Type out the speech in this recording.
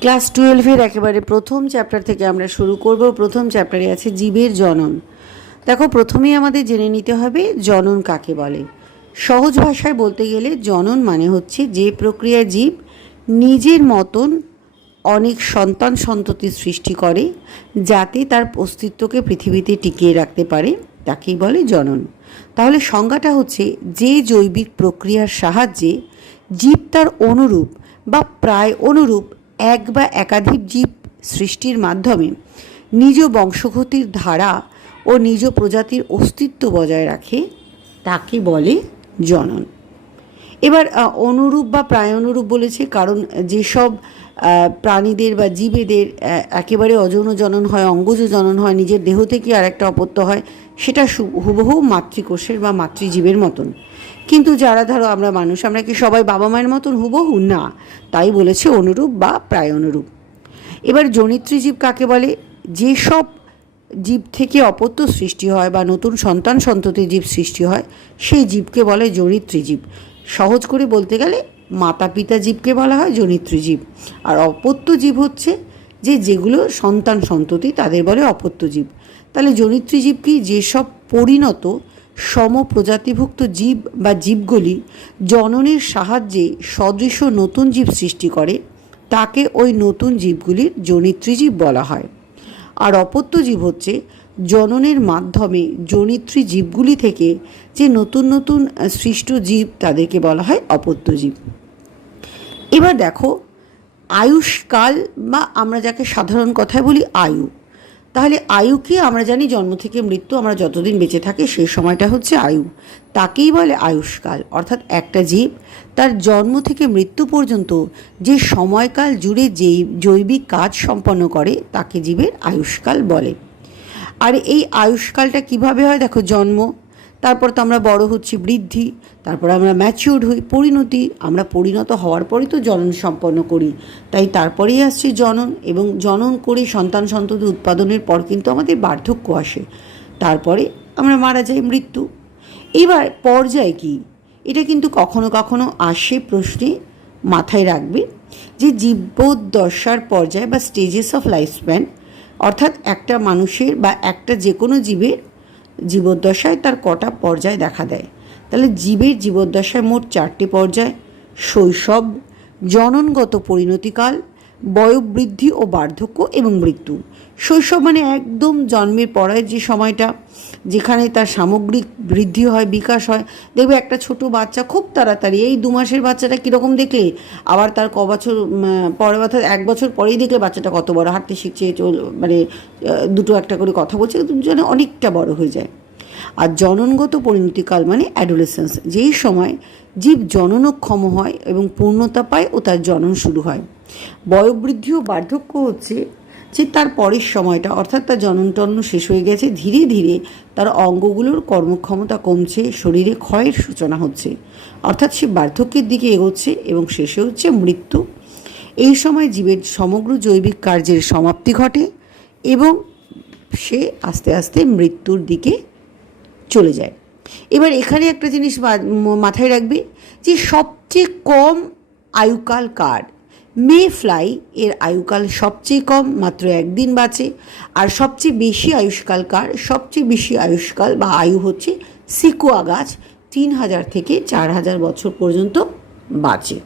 Class টুয়েলভের একেবারে প্রথম চ্যাপ্টার থেকে আমরা শুরু করব। প্রথম চ্যাপ্টারে আছে জীবের জনন। দেখো, প্রথমেই আমাদের জেনে নিতে হবে জনন কাকে বলে। সহজ ভাষায় বলতে গেলে জনন মানে হচ্ছে যে প্রক্রিয়া জীব নিজের মতন অনেক সন্তান সন্ততি সৃষ্টি করে, যাতে তার অস্তিত্বকে পৃথিবীতে টিকিয়ে রাখতে পারে, তাকেই বলে জনন। তাহলে সংজ্ঞাটা হচ্ছে যে জৈবিক প্রক্রিয়ার সাহায্যে জীব তার অনুরূপ বা প্রায় অনুরূপ এক বা একাধিক জীব সৃষ্টির মাধ্যমে নিজ বংশগতির ধারা ও নিজ প্রজাতির অস্তিত্ব বজায় রাখে, তাকে বলে জনন। এবার অনুরূপ বা প্রায় অনুরূপ বলেছে, কারণ যেসব প্রাণীদের বা জীবেদের একেবারে অযৌন জনন হয়, অঙ্গজ জনন হয়, নিজের দেহ থেকে আর একটা অপত্য হয়, সেটা হুবহু মাতৃকোষের বা মাতৃজীবের মতন। কিন্তু যারা, ধরো, আমরা মানুষ, আমরা কি সবাই বাবা মায়ের মতন হুবহু? না। তাই বলেছে অনুরূপ বা প্রায় অনুরূপ এবার জনিত্রী জীব কাকে বলে? যেসব জীব থেকে অপত্য সৃষ্টি হয় বা নতুন সন্তান সন্ততি জীব সৃষ্টি হয়, সেই জীবকে বলে জনিত্রী জীব। সহজ করে বলতে গেলে মাতা পিতা জীবকে বলা হয় জনিত্রী জীব। আর অপত্য জীব হচ্ছে যে যেগুলো সন্তান সন্ততি তাদের বলে অপত্য জীব। তাহলে জনিত্রী জীব কি যেসব পরিণত সম প্রজাতিভুক্ত জীব বা জীবগুলি জননের সাহায্যে সদৃশ নতুন জীব সৃষ্টি করে, তাকে ওই নতুন জীবগুলির জনিত্রী জীব বলা হয়। আর অপত্য জীব হচ্ছে জননের মাধ্যমে জনিত্রী জীবগুলি থেকে যে নতুন নতুন সৃষ্ট জীব তাদেরকে বলা হয় অপত্য জীব এবার দেখো, আয়ুষ্কাল বা আমরা যাকে সাধারণ কথায় বলি আয়ু। তাহলে আয়ুকে আমরা জানি জন্ম থেকে মৃত্যু, আমরা যতদিন বেঁচে থাকি সেই সময়টা হচ্ছে আয়ু। তাকেই বলে আয়ুষ্কাল। অর্থাৎ একটা জীব তার জন্ম থেকে মৃত্যু পর্যন্ত যে সময়কাল জুড়ে যেই জৈবিক কাজ সম্পন্ন করে, তাকে জীবের আয়ুষ্কাল বলে। আর এই আয়ুষ্কালটা কীভাবে হয়? দেখো, জন্ম, তারপর তো আমরা বড় হচ্ছি, বৃদ্ধি, তারপর আমরা ম্যাচিউর্ড হই, পরিণতি, আমরা পরিণত হওয়ার পরেই তো জনন সম্পন্ন করি। তাই তারপরেই আসছে জনন এবং জনন করে সন্তান সন্ততি উৎপাদনের পর কিন্তু আমাদের বার্ধক্য আসে। তারপরে আমরা মারা যাই মৃত্যু। এবার পর্যায় কি? এটা কিন্তু কখনো কখনো আসে প্রশ্নে মাথায় রাখবে যে জীবদ্দশার পর্যায় বা স্টেজেস অফ লাইফ স্প্যান অর্থাৎ একটা মানুষের বা একটা যে কোনো জীবের জীবদ্দশায় তার কটা পর্যায় দেখা দেয়। তাহলে জীবের জীবদ্দশায় মোট চারটি পর্যায়, শৈশব, জননগত পরিণতিকাল বয়োবৃদ্ধি ও বার্ধক্য এবং মৃত্যু। শৈশব মানে একদম জন্মের পরের যে সময়টা যেখানে তার সামগ্রিক বৃদ্ধি হয়, বিকাশ হয়, দেখবে একটা ছোট বাচ্চা খুব তাড়াতাড়ি, এই দু মাসের বাচ্চাটা কীরকম দেখলে? আবার তার ক বছর পরে অর্থাৎ এক বছর পরেই দেখলে বাচ্চাটা কত বড়, হাঁটতে শিখছে, চল মানে দুটো একটা করে কথা বলছে যেন অনেকটা বড় হয়ে যায়। আর জননগত পরিণতিকাল মানে অ্যাডোলেসেন্স যেই সময় জীব জননক্ষম হয় এবং পূর্ণতা পায় ও তার জনন শুরু হয়। বয়োবৃদ্ধি ও বার্ধক্য হচ্ছে যে তার পরের সময়টা, অর্থাৎ তার জনন শেষ হয়ে গেছে, ধীরে ধীরে তার অঙ্গগুলোর কর্মক্ষমতা কমছে, শরীরে ক্ষয়ের সূচনা হচ্ছে। অর্থাৎ সে বার্ধক্যের দিকে এগোচ্ছে এবং শেষে হচ্ছে মৃত্যু। এই সময় জীবের সমগ্র জৈবিক কার্যের সমাপ্তি ঘটে এবং সে আস্তে আস্তে মৃত্যুর দিকে চলে যায়। এবার এখানে একটা জিনিস মাথায় রাখবে যে সবচেয়ে কম আয়ুকাল কার? মে ফ্লাই এর আয়ুকাল সবচেয়ে কম, মাত্র একদিন বাঁচে। আর সবচেয়ে বেশি আয়ুষ্কাল কার? সবচেয়ে বেশি আয়ুষ্কাল বা আয়ু হচ্ছে সিকুয়া গাছ, তিন হাজার থেকে চার হাজার বছর পর্যন্ত বাঁচে।